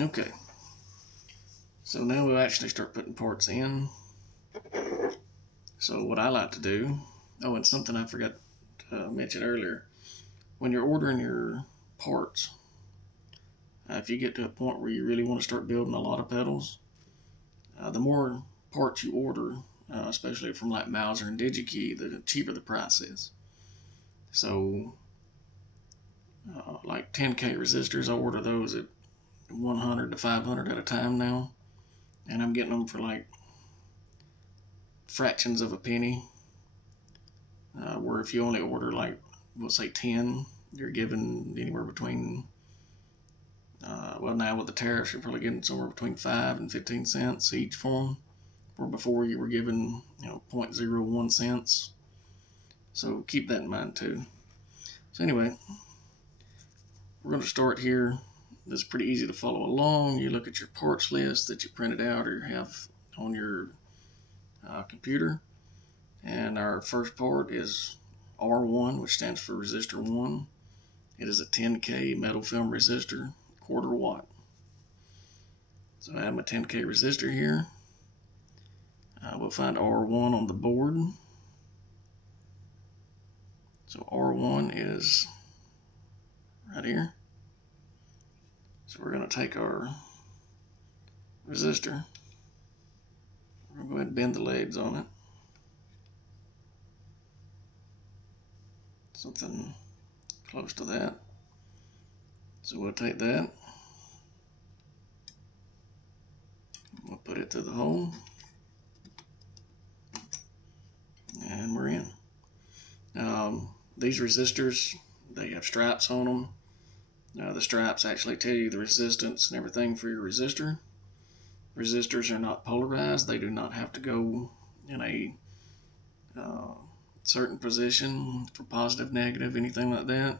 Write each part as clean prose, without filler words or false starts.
Okay, so now we'll actually start putting parts in. So what I like to do, oh, and something I forgot to mention earlier, when you're ordering your parts, if you get to a point where you really want to start building a lot of pedals, the more parts you order, especially from like Mauser and DigiKey, the cheaper the price is. So, like 10K resistors, I order those at 100 to 500 at a time now, and I'm getting them for like fractions of a penny. Where if you only order like, we'll say 10, you're given anywhere between, well, now with the tariffs, you're probably getting somewhere between 5 and 15 cents each for them. Where before you were given, 0.01 cents. So keep that in mind too. So anyway, we're going to start here. It's pretty easy to follow along. You look at your parts list that you printed out or have on your computer. And our first part is R1, which stands for resistor 1. It is a 10K metal film resistor, quarter watt. So I have my 10K resistor here. We'll find R1 on the board. So R1 is right here. So we're going to take our resistor. We're going to go ahead and bend the legs on it. Something close to that. So we'll take that. We'll put it through the hole. And we're in. These resistors, they have stripes on them. The stripes actually tell you the resistance and everything for your resistor. Resistors are not polarized. They do not have to go in a certain position for positive, negative, anything like that.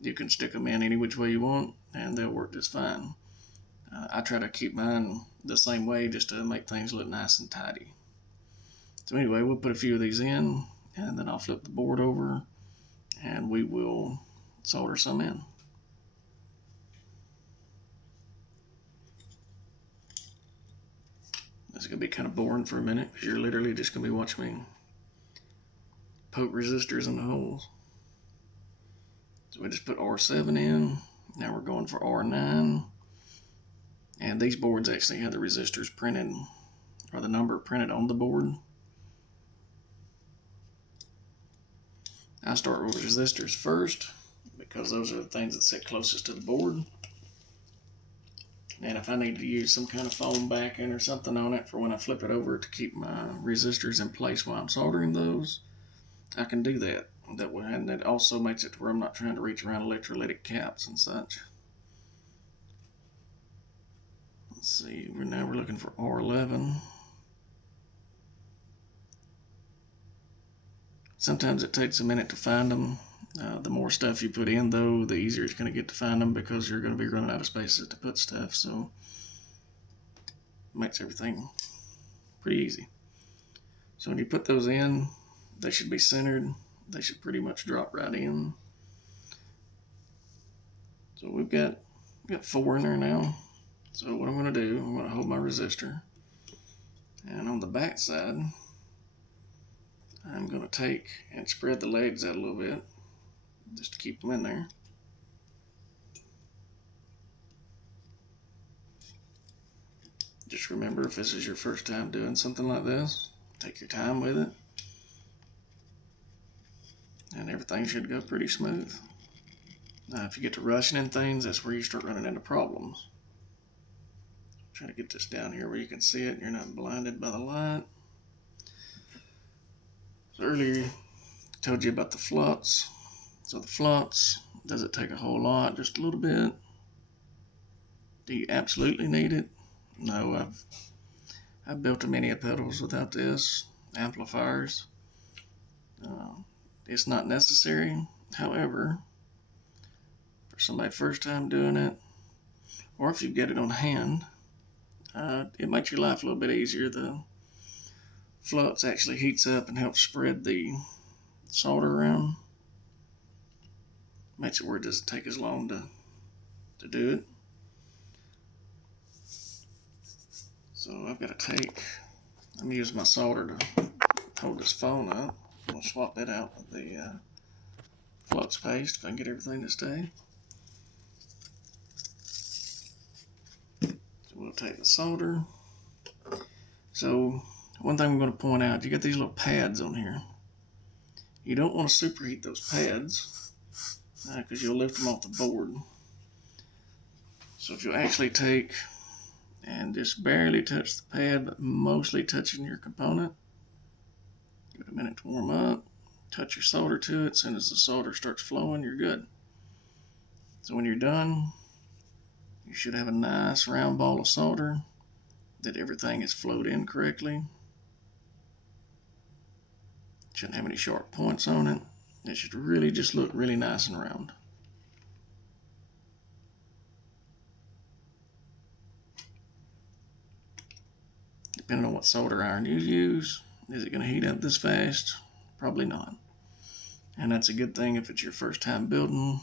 You can stick them in any which way you want and they'll work just fine. I try to keep mine the same way just to make things look nice and tidy. So anyway, we'll put a few of these in and then I'll flip the board over and we will solder some in. It's going to be kind of boring for a minute because you're literally just going to be watching me poke resistors in the holes. So we just put R7 in. Now we're going for R9. And these boards actually have the resistors printed, or the number printed on the board. I start with resistors first because those are the things that sit closest to the board. And if I need to use some kind of foam backing or something on it for when I flip it over to keep my resistors in place while I'm soldering those, I can do that. And it also makes it to where I'm not trying to reach around electrolytic caps and such. Let's see, now we're looking for R11. Sometimes it takes a minute to find them. The more stuff you put in, though, the easier it's going to get to find them because you're going to be running out of spaces to put stuff. So it makes everything pretty easy. So when you put those in, they should be centered. They should pretty much drop right in. So we've got 4 in there now. So what I'm going to do, I'm going to hold my resistor. And on the back side, I'm going to take and spread the legs out a little bit just to keep them in there. Just remember, if this is your first time doing something like this, take your time with it. And everything should go pretty smooth. Now, if you get to rushing in things, that's where you start running into problems. Try to get this down here where you can see it and you're not blinded by the light. So earlier, I told you about the flots. So the flots, does it take a whole lot? Just a little bit. Do you absolutely need it? No, I've built many pedals without this, amplifiers. It's not necessary. However, for somebody first time doing it, or if you get it on hand, it makes your life a little bit easier. The flux actually heats up and helps spread the solder around. Makes it where it doesn't take as long to do it. So I've got to take, I'm going to use my solder to hold this phone up. I'm going to swap that out with the flux paste if I can get everything to stay. So we'll take the solder. So one thing I'm going to point out, you got these little pads on here. You don't want to superheat those pads because you'll lift them off the board. So if you actually take and just barely touch the pad, but mostly touching your component, give it a minute to warm up, touch your solder to it. As soon as the solder starts flowing, you're good. So when you're done, you should have a nice round ball of solder that everything is flowed in correctly. Shouldn't have any sharp points on it. It should really just look really nice and round. Depending on what solder iron you use, is it going to heat up this fast? Probably not. And that's a good thing if it's your first time building,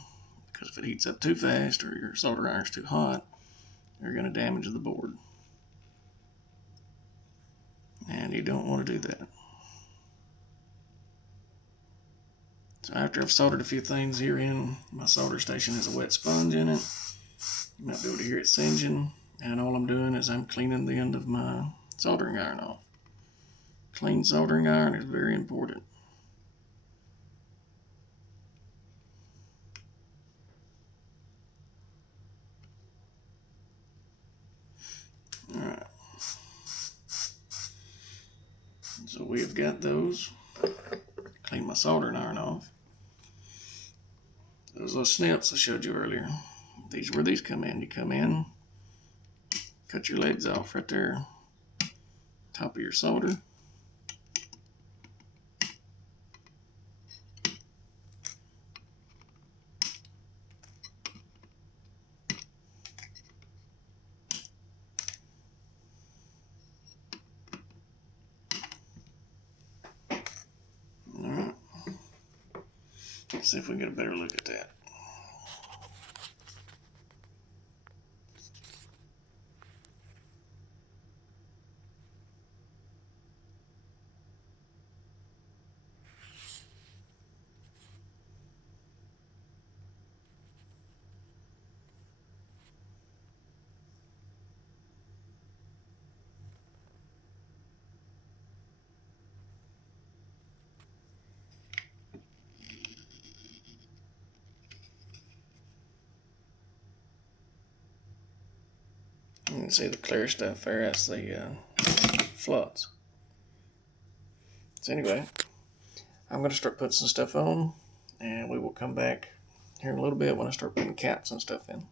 because if it heats up too fast or your solder iron's too hot, you're going to damage the board. And you don't want to do that. So after I've soldered a few things here in, my solder station has a wet sponge in it. You might be able to hear it singeing. And all I'm doing is I'm cleaning the end of my soldering iron off. Clean soldering iron is very important. Alright. So we have got those. Clean my soldering iron off. Those little snips I showed you earlier. These are where these come in. You come in, cut your legs off right there, top of your solder. Alright. Let's see if we can get a better look at that. You can see the clear stuff there, that's the flux. So anyway, I'm going to start putting some stuff on, and we will come back here in a little bit when I start putting caps and stuff in.